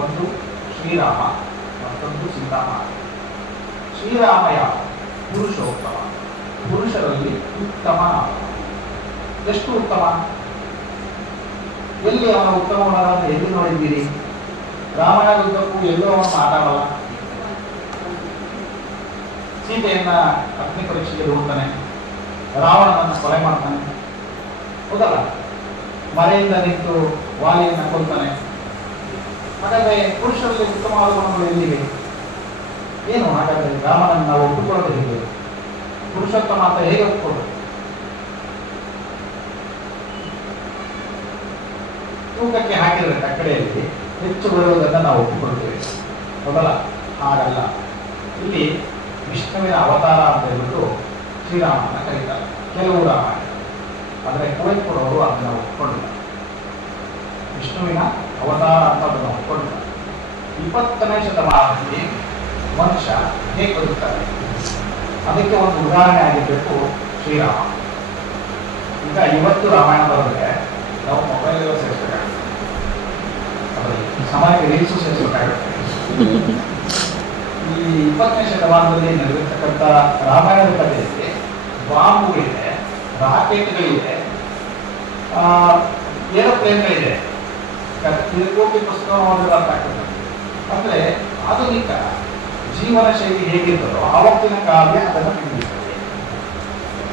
ಒಂದು ಶ್ರೀರಾಮ, ಮತ್ತೊಂದು ಸೀತಾಮ. ಶ್ರೀರಾಮ ಯಾವ ಪುರುಷೋತ್ತಮ, ಪುರುಷರಲ್ಲಿ ಉತ್ತಮ. ಎಷ್ಟು ಉತ್ತಮ? ಎಲ್ಲಿ ಅವನ ಉತ್ತಮ ಗುಣಗಳನ್ನು ಎಲ್ಲಿ ನೋಡಿದ್ದೀರಿ? ರಾಮಾಯಣದುದ್ದಕ್ಕೂ ಎಲ್ಲೂ ಅವನು ಮಾತಾಡಲ್ಲ. ಸೀತೆಯನ್ನ ಅಗ್ನಿ ಪರೀಕ್ಷೆಗೆ ದೂಡ್ತಾನೆ, ರಾವಣನನ್ನು ಕೊಲೆ ಮಾಡ್ತಾನೆ, ಹೌದಲ್ಲ? ಮರೆಯಿಂದ ನಿಂತು ವಾಲಿಯನ್ನು ಕೊಲ್ತಾನೆ. ಹಾಗಾದ್ರೆ ಪುರುಷರಲ್ಲಿ ಉತ್ತಮವಾದ ಗುಣಗಳು ಎಲ್ಲಿವೆ? ಏನು ಹಾಗಾದ್ರೆ ರಾಮನನ್ನು ನಾವು ಒಪ್ಪಿಕೊಳ್ಳೋದು ಹೇಗೆ? ಪುರುಷೋತ್ತಮ ಅಂತ ಹೇಗೆ ಒಪ್ಪಿಕೊಳ್ಳೋದು? ತೂಕಕ್ಕೆ ಹಾಕಿದರೆ ಕಕ್ಕಡೆಯಲ್ಲಿ ಹೆಚ್ಚು ಬರುವುದನ್ನು ನಾವು ಒಪ್ಪಿಕೊಳ್ತೇವೆ, ಹೌದಲ್ಲ? ಹಾಗಲ್ಲ. ಇಲ್ಲಿ ವಿಷ್ಣುವಿನ ಅವತಾರ ಅಂತ ಹೇಳ್ಬಿಟ್ಟು ಶ್ರೀರಾಮನ ಕರೀತಾರೆ ಕೆಲವು ರಾಮಾಯಣ. ಆದರೆ ಕುವೆಂಪುರವರು ಅದನ್ನು ಒಪ್ಪಿಕೊಂಡಿಲ್ಲ. ವಿಷ್ಣುವಿನ ಅವತಾರ ಅಂತ ಅದನ್ನು ಒಪ್ಪಿಕೊಂಡಿಲ್ಲ. 20ನೇ ಶತಮಾನದಲ್ಲಿ ಮನುಷ್ಯ ಹೇಗೆ ಬದುಕ್ತಾರೆ ಅದಕ್ಕೆ ಒಂದು ಉದಾಹರಣೆ ಆಗಿರಬೇಕು ಶ್ರೀರಾಮ. ಈಗ ಇವತ್ತು ರಾಮಾಯಣ ಬರೆದ್ರೆ ನಾವು ಮೊಬೈಲ್ ಸೇರಿಸಬೇಕಾಗುತ್ತೆ, ಅದರಲ್ಲಿ ಸಮಯಕ್ಕೆ ರೀಲ್ಸು ಸೇರಿಸಬೇಕಾಗುತ್ತೆ. ಈ 20ನೇ ಶತಮಾನದಲ್ಲಿ ನಡೆದಿರ್ತಕ್ಕಂಥ ರಾಮಾಯಣದ ಕಥೆಯಲ್ಲಿ ಬಾಂಬುಗಳಿದೆ, ರಾಕೆಟ್ಗಳಿದೆ, ಏರೋಪ್ಲೇನ್ಗಳಿದೆ. ಕೋಟಿ ಪುಸ್ತಕ ಓದಿದ್ರೆ ಅರ್ಥ ಆಗ್ತದೆ. ಅಂದರೆ ಆಧುನಿಕ ಜೀವನ ಶೈಲಿ ಹೇಗಿರ್ತದೋ ಆವತ್ತಿನ ಕಾವ್ಯ ಅದನ್ನು ಬಿಂಬಿಸ್ತದೆ.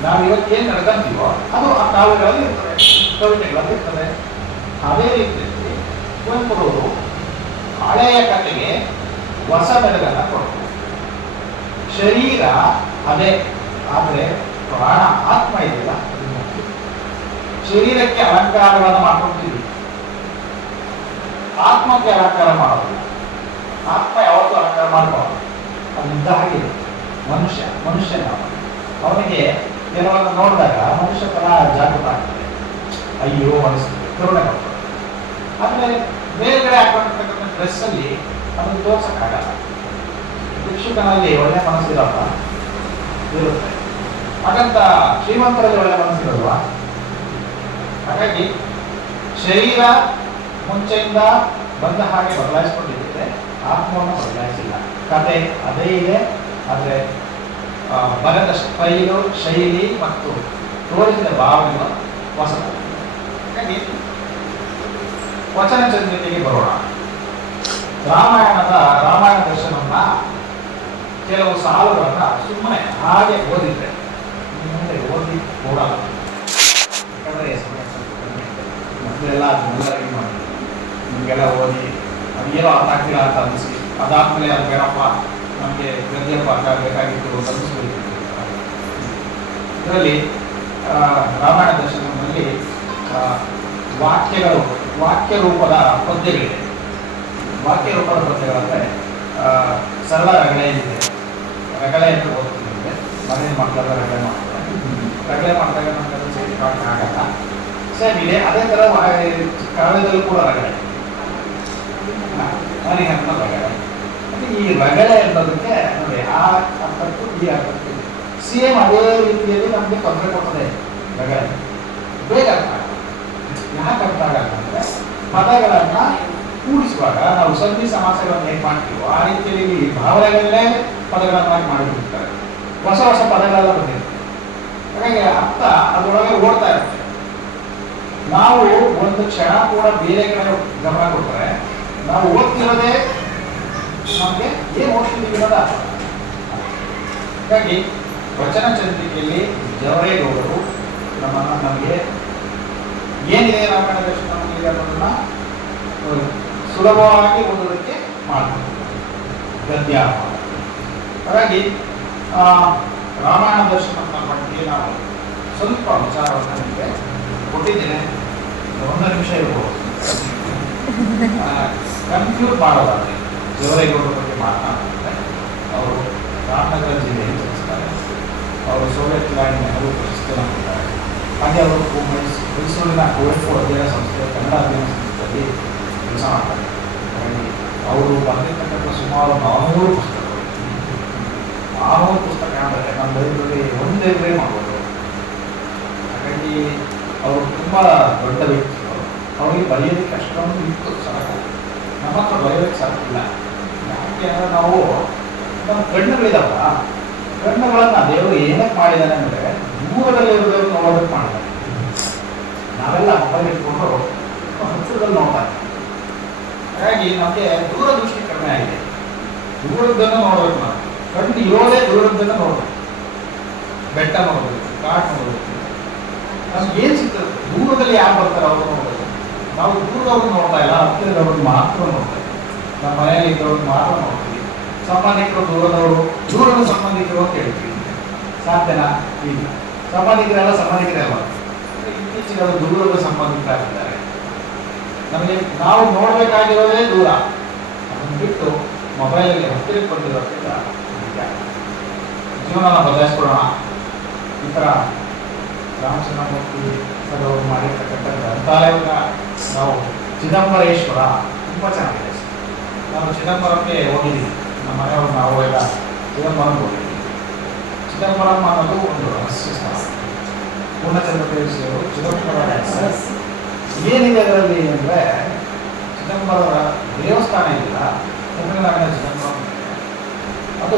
ನಾವು ಇವತ್ತೇನು ನಡೆದಂತೀವೋ ಅದು ಆ ಕಾವ್ಯಗಳಲ್ಲಿ ಇರ್ತದೆ, ಕವಿತೆಗಳಲ್ಲಿ ಇರ್ತದೆ. ಅದೇ ರೀತಿಯಲ್ಲಿ ಕುವೆಂಪುರವರು ಹಳೆಯ ಕಥೆಗೆ ಹೊಸ ಬೆಳಗನ್ನು ಕೊಡ್ತಾರೆ. ಶರೀರ ಅದೇ, ಆದರೆ ಪ್ರಾಣ ಆತ್ಮ ಇದೆಯಲ್ಲ, ಶರೀರಕ್ಕೆ ಅಲಂಕಾರಗಳನ್ನು ಮಾಡ್ಕೊಳ್ತೀವಿ, ಆತ್ಮಕ್ಕೆ ಅಲಂಕಾರ ಮಾಡೋದು. ಆತ್ಮ ಯಾವತ್ತೂ ಅಲಂಕಾರ ಮಾಡಬಾರ್ದು, ಅಲ್ಲಿದ್ದ ಹಾಗೆ ಮನುಷ್ಯನ ಅವನಿಗೆ ಕೆಲವನ್ನು ನೋಡಿದಾಗ ಮನುಷ್ಯ ತರ ಜಾಗೃತ ಆಗ್ತದೆ, ಅಯ್ಯೋ ಅನಿಸ್ತದೆ, ಕರುಣೆ ಬರ್ತದೆ. ಆದರೆ ಬೇರೆಗಡೆ ಹಾಕೊಂಡಿರ್ತಕ್ಕಂಥ ಡ್ರೆಸ್ಸಲ್ಲಿ ಅದನ್ನು ತೋರ್ಸಕ್ಕಾಗಲ್ಲ. ಭಿಕ್ಷುಕನಲ್ಲಿ ಒಳ್ಳೆ ಮನಸ್ಸಿರಲ್ಲ ಇರುತ್ತೆ, ಹಾಗಂತ ಶ್ರೀಮಂತರಲ್ಲಿ ಒಳ್ಳೆ ಮನಸ್ಸಿರಲ್ವಾ? ಹಾಗಾಗಿ ಶರೀರ ಮುಂಚೆಯಿಂದ ಬಂದ ಹಾಗೆ ಬದಲಾಯಿಸಿಕೊಂಡಿದ್ದರೆ ಆತ್ಮವನ್ನು ಬದಲಾಯಿಸಿಲ್ಲ. ಕತೆ ಅದೇ ಇದೆ, ಆದರೆ ಬರೆದ ಸ್ಟೈಲು, ಶೈಲಿ ಮತ್ತು ತೋರಿಸಿದ ಭಾವನೆಗಳು ಹೊಸದು. ಹಾಗಾಗಿ ವಚನ ಚಂದ್ರಿಕೆಗೆ ಬರೋಣ. ರಾಮಾಯಣ ದರ್ಶನವನ್ನ ಕೆಲವು ಸಾಲುಗಳನ್ನ ಸುಮ್ಮನೆ ಹಾಗೆ ಓದಿದ್ರೆ ಮುಂದೆ ಓದಿ ಕೊಡಲ್ಲ. ಯಾಕಂದರೆ ಮೊದಲೆಲ್ಲ ಅದನ್ನೆಲ್ಲ ರೆಡಿ ಮಾಡಿ ನಿಮಗೆಲ್ಲ ಓದಿ ಅದೇನೋ ಅರ್ಥ ಆಗ್ತಿಲ್ಲ ಅಂತ ಅನಿಸಿ ಅದಾದ್ಮೇಲೆ ಅದು ಬೇಡಪ್ಪ ನಮಗೆ ಗದ್ಯ ಪಾಠ ಬೇಕಾಗಿತ್ತು ಅಂತ ಅನಿಸ್ಬೇಕು. ಇದರಲ್ಲಿ ರಾಮಾಯಣ ದರ್ಶನದಲ್ಲಿ ವಾಕ್ಯ ರೂಪದ ಪದ್ಯಗಳಿದೆ. ವಾಕ್ಯ ರೂಪದ ಪದ್ಯಗಳಂದರೆ ಸರಳ ರಗಳೆ ಇದೆ. ರಗಳೆ ಅಂತ ಓದ್ತಿದ್ದೆ, ಮನೆ ಮಕ್ಕಳೆಲ್ಲ ರಗಳೆ ಮಾಡ್ತಾರೆ. ರಗಳೆ ಮಾಡಿದಾಗ ನಮ್ಗೆ ಸೇರಿ ಆಗಲ್ಲ, ಸೇಮ್ ಇದೆ. ಅದೇ ಥರ ಕಾವ್ಯದಲ್ಲೂ ಕೂಡ ರಗಳೆ, ಮನೆ ಹಣ್ಣ ರಗಳೆ. ಈ ರಗಳೆ ಅನ್ನೋದಕ್ಕೆ ನೋಡಿ ಆ ಅರ್ಥಕ್ಕೂ ಈ ಅರ್ಥಕ್ಕೂ ಸೇಮ್ ಅದೇ ರೀತಿಯಲ್ಲಿ ನಮಗೆ ತೊಂದರೆ ಕೊಡ್ತದೆ. ರಗಳೆ ಬೇಗ ಅರ್ಥ ಆಗಲ್ಲ. ಯಾಕೆ ಅರ್ಥ ಆಗಲ್ಲ ಅಂದರೆ ಪದಗಳನ್ನು ಕೂಡಿಸುವಾಗ ನಾವು ಸಂಧಿ ಸಮಾಸಗಳನ್ನು ಹೇಗೆ ಮಾಡ್ತೀವೋ ಆ ರೀತಿಯಲ್ಲಿ ಭಾವನೆಗಳನ್ನೇ ಪದಗಳನ್ನಾಗಿ ಮಾಡಿಬಿಡ್ತಾರೆ. ಹೊಸ ಹೊಸ ಪದಗಳೆಲ್ಲ ಬಂದಿರುತ್ತೆ. ಹಾಗಾಗಿ ಅರ್ಥ ಅದರೊಳಗೆ ಓಡ್ತಾ ಇರುತ್ತೆ. ನಾವು ಒಂದು ಕ್ಷಣ ಕೂಡ ಬೇರೆ ಕಡೆ ಗಮನ ಕೊಟ್ಟರೆ ನಾವು ಓದ್ತಿರೋದೇ ನಮಗೆ ಏನು ಓದ್ತಿದ್ದೀವಿ ಅನ್ನೋದು ಅರ್ಥ. ಹಾಗಾಗಿ ವಚನ ಚಂದ್ರಿಕೆಯಲ್ಲಿ ಜವರೇಗೌಡರು ನಮಗೆ ಏನಿದೆ ರಾಮಾಯಣ ದರ್ಶನ ಅನ್ನೋದನ್ನ ಸುಲಭವಾಗಿ ಓದೋದಕ್ಕೆ ಮಾಡ್ತಾರೆ ಗದ್ಯ. ಹಾಗಾಗಿ ರಾಮಾಯಣ ದರ್ಶನ ಬಗ್ಗೆ ನಾವು ಸ್ವಲ್ಪ ವಿಚಾರವನ್ನು ನಿಮಗೆ ಕೊಟ್ಟಿದ್ದೇನೆ. ಒಂದು ನಿಮಿಷ ಇರ್ಬೋದು. ಕನ್ಫ್ಯೂಸ್ ಮಾಡೋದಾದ್ರೆ ಜವರೇಗೌಡರ ಬಗ್ಗೆ ಮಾತನಾಡ್ತಾರೆ. ಅವರು ರಾಮನಗರ ಜಿಲ್ಲೆಯಲ್ಲಿ ಜನಿಸ್ತಾರೆ. ಅವರು ಸೋವಿಯತ್ ಲ್ಯಾಂಡ್ ನೆಹರು ಪ್ರಶಸ್ತಿಯನ್ನು ಕೊಡ್ತಾರೆ. ಹಾಗೆ ಅವರು ಮೈಸೂರಿನ ಕುವೆಂಪು ಅಧ್ಯಯನ ಸಂಸ್ಥೆ ಕನ್ನಡ ಅಧ್ಯಯನ ಸಂಸ್ಥೆಯಲ್ಲಿ ಕೆಲಸ ಮಾಡ್ತಾರೆ. ಹಾಗಾಗಿ ಅವರು ಬರೆದಿರ್ತಕ್ಕಂಥ ಸುಮಾರು 400 ಪುಸ್ತಕಗಳು. 400 ಪುಸ್ತಕ ಅಂದರೆ ನಮ್ಮ ಲೈಬ್ರರಿ ಒಂದು ಲೈಬ್ರರಿ ಮಾಡ್ಬೋದು. ಹಾಗಾಗಿ ಅವರು ತುಂಬ ದೊಡ್ಡ ವ್ಯಕ್ತಿಗಳು. ಅವರಿಗೆ ಬರೆಯೋದಕ್ಕೆ ಅಷ್ಟೊಂದು ಇತ್ತು ಸಾಕು. ನಮ್ಮ ಹತ್ರ ಬರೆಯೋದಕ್ಕೆ ಸಾಕಿಲ್ಲ. ಯಾಕೆ ಅಂದರೆ ನಾವು ನಮ್ಮ ಕಣ್ಣುಗಳಿದಾವ, ಕಣ್ಣುಗಳನ್ನು ದೇವರು ಏನಕ್ಕೆ ಮಾಡಿದ್ದಾನೆ ಅಂದರೆ ದೂರದಲ್ಲಿ ಇರೋದನ್ನು ನೋಡೋದಕ್ಕೆ ಮಾಡಿದ್ದಾರೆ. ನಾವೆಲ್ಲ ಮೊಬೈಲ್ ಇಟ್ಕೊಂಡು ಹತ್ತಿರದಲ್ಲಿ ನೋಡ್ತಾ ಇದ್ದೀವಿ. ಹಾಗಾಗಿ ನಮಗೆ ದೂರದೃಷ್ಟಿ ಕಡಿಮೆ ಆಗಿದೆ. ದೂರದ್ದನ್ನು ನೋಡಬೇಕು. ನಾವು ಕಣ್ಣು ಇರೋದೇ ದೂರದ್ದನ್ನು ನೋಡಬೇಕು. ಬೆಟ್ಟ ನೋಡಬೇಕು, ಕಾಡು ನೋಡಬೇಕು. ನಮ್ಗೆ ಏನು ಸಿಗ್ತದೆ? ದೂರದಲ್ಲಿ ಯಾರು ಬರ್ತಾರೆ ಅವರು ನೋಡಬೇಕು. ನಾವು ದೂರದವ್ರನ್ನ ನೋಡ್ತಾ ಇಲ್ಲ, ಹತ್ತಿರದವ್ರನ್ನ ಮಾತ್ರ ನೋಡ್ತಾ ಇದ್ದೀವಿ. ನಮ್ಮ ಮನೆಯಲ್ಲಿ ಇದ್ದವ್ರನ್ನ ಮಾತ್ರ ನೋಡ್ತೀವಿ. ಸಂಬಂಧಿಕರು ದೂರದ ಸಂಬಂಧಿಕರು ಅಂತ ಹೇಳ್ತೀವಿ. ಸಾಧ್ಯನಾ? ಇಲ್ಲ. ಸಂಬಂಧಿಕರೆಲ್ಲ ಸಂಬಂಧಿಕರೇ ಅಲ್ಲ, ಇತ್ತೀಚೆಗೆ ಅದು ದೂರದ ಸಂಬಂಧಿಕರಾಗಿದ್ದಾರೆ. ನಮಗೆ ನಾವು ನೋಡಬೇಕಾಗಿರೋದೇ ದೂರ. ಅದನ್ನು ಬಿಟ್ಟು ಮೊಬೈಲಲ್ಲಿ ಹತ್ತಿರಕ್ಕೆ ಬಂದಿರೋದ್ರಿಂದ ಜೀವನನ ಬದಲಾಯಿಸ್ಕೊಳ್ಳೋಣ. ಈ ಥರ ರಾಮಚಂದ್ರಮೂರ್ತಿ ಸರ್ ಅವರು ಮಾಡಿರ್ತಕ್ಕಂಥ ಗ್ರಂಥಾಲಯವನ್ನು ನಾವು ಚಿದಂಬರೇಶ್ವರ ತುಂಬ ಚೆನ್ನಾಗಿದೆ. ನಾನು ಚಿದಂಬರಕ್ಕೆ ಹೋಗಿದ್ದೀನಿ. ನಮ್ಮ ಮನೆಯವರು ನಾವು ಎಲ್ಲ ಚಿದಂಬರಂ ಹೋಗಿದ್ದೀವಿ. ಚಿದಂಬರಂ ಅನ್ನೋದು ಒಂದು ರಹಸ್ಯ ಸ್ಥಳ. ಪೂರ್ಣಚಂದ್ರ ತೇಜಸ್ವಿಯವರು ಚಿದಂಬರ ಏನಿದೆ ಅದರಲ್ಲಿ ಅಂದರೆ ಚಿದಂಬರದ ದೇವಸ್ಥಾನ ಇಲ್ಲ, ತಮಿಳುನಾಡಿನ ಚಿದಂಬರಂ. ಅದು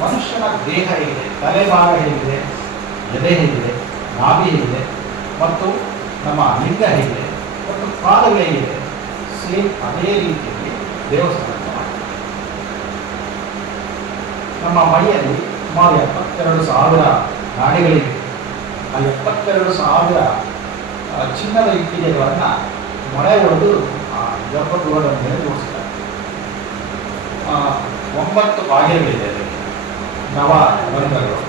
ಮನುಷ್ಯನ ದೇಹ ಹೇಗಿದೆ, ತಲೆಭಾಗ ಹೇಗಿದೆ, ಎದೆ ಹೇಗಿದೆ, ನಾಭಿ ಹೇಗಿದೆ ಮತ್ತು ನಮ್ಮ ಲಿಂಗ ಹೇಗಿದೆ ಮತ್ತು ಪಾದಗಳು ಹೇಗಿದೆ, ಸೇಮ್ ಅದೇ ರೀತಿಯಲ್ಲಿ ದೇವಸ್ಥಾನ ನಮ್ಮ ಮೈಯಲ್ಲಿ ಸುಮಾರು 72,000 ನಾಡಿಗಳಿವೆ. ಆ 72,000 ಚಿನ್ನದ ಇಟ್ಟಿಗೆಗಳನ್ನು ಮೊಳೆ ಹೊಡೆದು ಗರ್ಭಗೃಹದ ಮೇಲೆ ತೋರಿಸ್ತಾರೆ. 9 ಬಾಗಿಲುಗಳಿದೆ ಅದಕ್ಕೆ, ನವ ರಂಧ್ರಗಳು.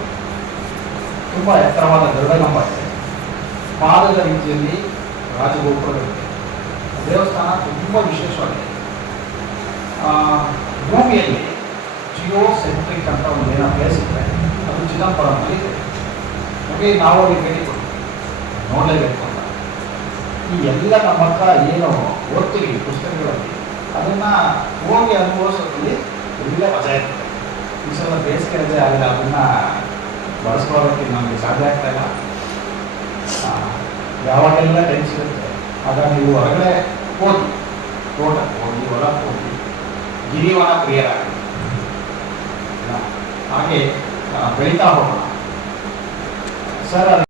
ತುಂಬ ಎತ್ತರವಾದ ಗರುಡಗಂಬ ಇದೆ. ಪಾದದ ರೀತಿಯಲ್ಲಿ ರಾಜಗೋಪುರಗಳಿದೆ. ದೇವಸ್ಥಾನ ತುಂಬ ವಿಶೇಷವಾಗಿದೆ. ಭೂಮಿಯಲ್ಲಿ ಜಿಯೋಸೆಂಟ್ರಿಕ್ ಅಂತ ಒಂದು ಏನೋ ಪ್ಲೇಸ್ ಇದೆ, ಅದು ಚಿದಂಬರಂನಲ್ಲಿ ಇದೆ. ಹಾಗೆ ನಾವು ಅಲ್ಲಿ ಭೇಟಿ ಕೊಡ್ತೀವಿ, ನೋಡಲೇಬೇಕು ಅಂತ. ಈ ಎಲ್ಲ ನಮ್ಮ ಹತ್ರ ಏನು ಓದ್ತೀವಿ ಪುಸ್ತಕಗಳಲ್ಲಿ ಅದನ್ನು ಹೋಗಿ ಅನುಭವಿಸೋದ್ರಲ್ಲಿ ಒಳ್ಳೆ ಮಜಾ ಇರ್ತದೆ. ಈ ಸಲ ಬೇಸಿಗೆ ರಜೆ ಆಗಿದೆ, ಅದನ್ನು ಬಳಸ್ಕೊಳ್ಳೋದಕ್ಕೆ ನಮಗೆ ಸಾಧ್ಯ ಆಗ್ತಾ ಇಲ್ಲ. ಯಾವಾಗೆಲ್ಲ ಟೈಮ್ ಸಿಗುತ್ತೆ ಆಗ ನೀವು ಹೊರಗಡೆ ಹೋಗಿ, ತೋಟಕ್ಕೆ ಹೋಗಿ, ಹೊಲಕ್ಕೆ ಹೋಗಿ, ಗಿರಿವನ ಪ್ರಿಯರಾಗಿ ಹಾಗೆ ಬೆಳೀತಾ ಹೋಗೋಣ ಸರ್.